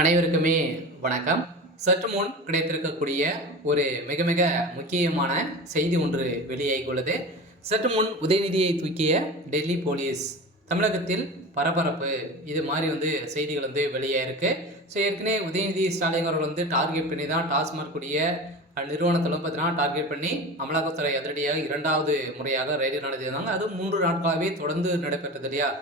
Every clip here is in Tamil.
அனைவருக்குமே வணக்கம். சற்று முன் கிடைத்திருக்கக்கூடிய ஒரு மிக மிக முக்கியமான செய்தி ஒன்று வெளியாகியுள்ளது. சற்று முன் உதயநிதியை தூக்கிய டெல்லி போலீஸ் தமிழகத்தில் பரபரப்பு, இது மாதிரி செய்திகள் வெளியாயிருக்கு. ஸோ ஏற்கனவே உதயநிதி ஸ்டாலின் அவர்கள் டார்கெட் பண்ணி தான் டாஸ்மாக் கூடிய நிறுவனத்தில் பார்த்தீங்கன்னா டார்கெட் பண்ணி அமலாக்கத்துறை அதிரடியாக இரண்டாவது முறையாக ரைடு நடத்தியிருந்தாங்க. அதுவும் 3 நாட்களாகவே தொடர்ந்து நடைபெற்றது இல்லையா.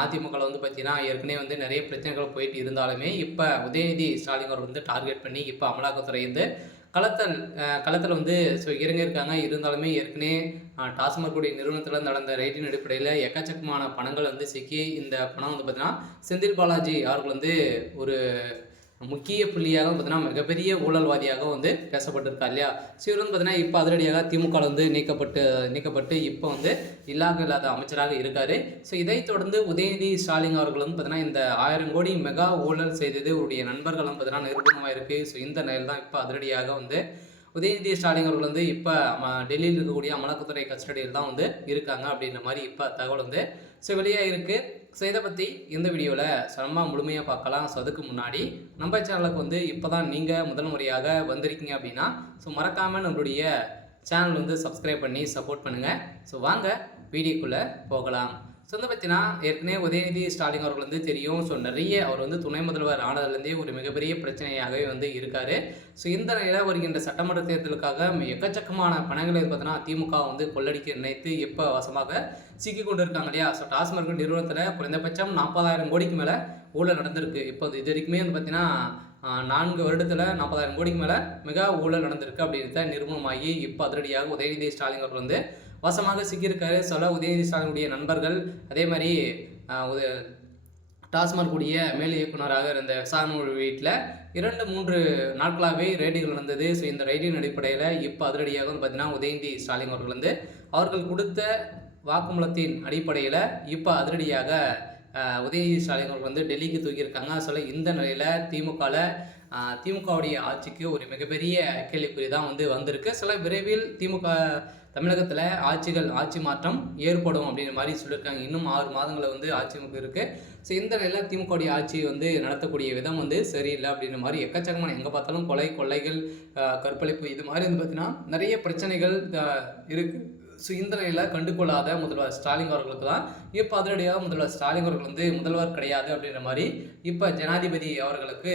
அதிமுகவில் பார்த்தீங்கன்னா ஏற்கனவே நிறைய பிரச்சனைகள் போயிட்டு இருந்தாலுமே இப்போ உதயநிதி ஸ்டாலின் அவர் டார்கெட் பண்ணி இப்போ அமலாக்கத்துறை களத்தில் ஸோ இறங்கியிருக்காங்க. இருந்தாலுமே ஏற்கனவே டாஸ்மாக் கூடிய நிறுவனத்தில் நடந்த ரைட்டின் அடிப்படையில் எக்கச்சக்கமான பணங்கள் சிக்கி இந்த பணம் பார்த்தீங்கன்னா செந்தில் பாலாஜி அவர்கள் ஒரு முக்கிய புள்ளியாக பார்த்தீங்கன்னா மிகப்பெரிய ஊழல்வாதியாக பேசப்பட்டிருக்கார் இல்லையா. ஸோ இவர் பார்த்தீங்கன்னா இப்போ அதிரடியாக திமுக நீக்கப்பட்டு இப்போ இல்லாத அமைச்சராக இருக்கார். ஸோ இதைத் தொடர்ந்து உதயநிதி ஸ்டாலின் அவர்கள் பார்த்தீங்கன்னா இந்த 1000 கோடி மெகா ஊழல் செய்தது அவருடைய நண்பர்களும் பார்த்தீங்கன்னா நிரூபணமாக இருக்குது. ஸோ இந்த நிலையில் தான் இப்போ அதிரடியாக உதயநிதி ஸ்டாலின் அவர்கள் இப்போ டெல்லியில் இருக்கக்கூடிய அமலாக்கத்துறை கஸ்டடியில் தான் இருக்காங்க அப்படின்ற மாதிரி இப்போ தகவல் ஸோ வெளியாக இருக்குது. ஸோ இதை பற்றி இந்த வீடியோவில் சரமாக முழுமையாக பார்க்கலாம். ஸோ அதுக்கு முன்னாடி நம்ம சேனலுக்கு இப்போ தான் நீங்கள் முதல் முறையாக வந்திருக்கீங்க அப்படின்னா ஸோ மறக்காமல் நம்மளுடைய சேனல் சப்ஸ்கிரைப் பண்ணி சப்போர்ட் பண்ணுங்கள். ஸோ வாங்க வீடியோக்குள்ளே போகலாம். ஸோ பார்த்தீங்கன்னா ஏற்கனவே உதயநிதி ஸ்டாலின் அவர்கள் தெரியும். ஸோ நிறைய அவர் துணை முதல்வர் ஆனதுலேருந்தே ஒரு மிகப்பெரிய பிரச்சனையாகவே இருக்கார். ஸோ இந்த நிலையில் வருகின்ற சட்டமன்ற தேர்தலுக்காக எக்கச்சக்கமான பணங்களை பார்த்தீங்கன்னா திமுக கொள்ளடிக்க நினைத்து இப்போ வசமாக சிக்கி கொண்டு இருக்காங்க இல்லையா. ஸோ டாஸ்மாக் நிறுவனத்தில் குறைந்தபட்சம் 40,000 கோடிக்கு மேலே ஊழல் நடந்திருக்கு. இப்போ இது வரைக்குமே பார்த்தீங்கன்னா 4 வருடத்தில் 40,000 கோடிக்கு மேலே மிக ஊழல் நடந்திருக்கு அப்படின்றத நிரூபணமாகி இப்போ அதிரடியாக உதயநிதி ஸ்டாலின் அவர்கள் வசமாக சிக்கியிருக்காரு. சொல்ல உதயநிதி ஸ்டாலினுடைய நண்பர்கள் அதே மாதிரி டாஸ்மாக் கூடிய மேல் இயக்குநராக இருந்த விசாரணை வீட்டில் 2-3 நாட்களாகவே ரைடுகள் நடந்தது. ஸோ இந்த ரைடின் அடிப்படையில் இப்போ அதிரடியாக பார்த்தீங்கன்னா உதயநிதி ஸ்டாலின் அவர்கள் அவர்கள் கொடுத்த வாக்குமூலத்தின் அடிப்படையில் இப்போ அதிரடியாக உதயநிதி ஸ்டாலின் அவர்கள் டெல்லிக்கு தூக்கியிருக்காங்க. சொல்ல இந்த நிலையில் திமுகவுடைய ஆட்சிக்கு ஒரு மிகப்பெரிய கேள்விக்குறி தான் வந்திருக்கு. சில விரைவில் திமுக தமிழகத்தில் ஆட்சி மாற்றம் ஏற்படும் அப்படின்ற மாதிரி சொல்லியிருக்காங்க. இன்னும் 6 மாதங்களில் ஆட்சி இருக்குது. ஸோ இந்த நிலையில் திமுகவுடைய ஆட்சி நடத்தக்கூடிய விதம் சரியில்லை அப்படின்ற மாதிரி எக்கச்சக்கமான எங்கே பார்த்தாலும் கொள்ளைகள், கற்பழிப்பு இது மாதிரி பார்த்தீங்கன்னா நிறைய பிரச்சனைகள் இருக்குது. ஸோ இந்த நிலையில் கண்டுகொள்ளாத முதல்வர் ஸ்டாலின் அவர்களுக்கு தான் இப்போ அதிரடியாக முதல்வர் ஸ்டாலின் அவர்கள் முதல்வர் கிடையாது அப்படின்ற மாதிரி இப்போ ஜனாதிபதி அவர்களுக்கு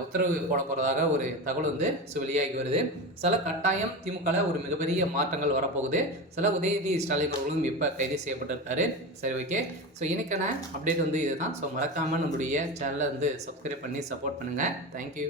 உத்தரவு போட போகிறதாக ஒரு தகவல் ஸோ வெளியாகி வருது. சில கட்டாயம் திமுகவில் ஒரு மிகப்பெரிய மாற்றங்கள் வரப்போகுது. சில உதயநிதி ஸ்டாலின் அவர்களும் இப்போ கைது செய்யப்பட்டிருக்காரு. சரி, ஓகே. ஸோ இன்னைக்கான அப்டேட் இதுதான். ஸோ மறக்காமல் நம்மளுடைய சேனலை சப்ஸ்கிரைப் பண்ணி சப்போர்ட் பண்ணுங்கள். தேங்க்யூ.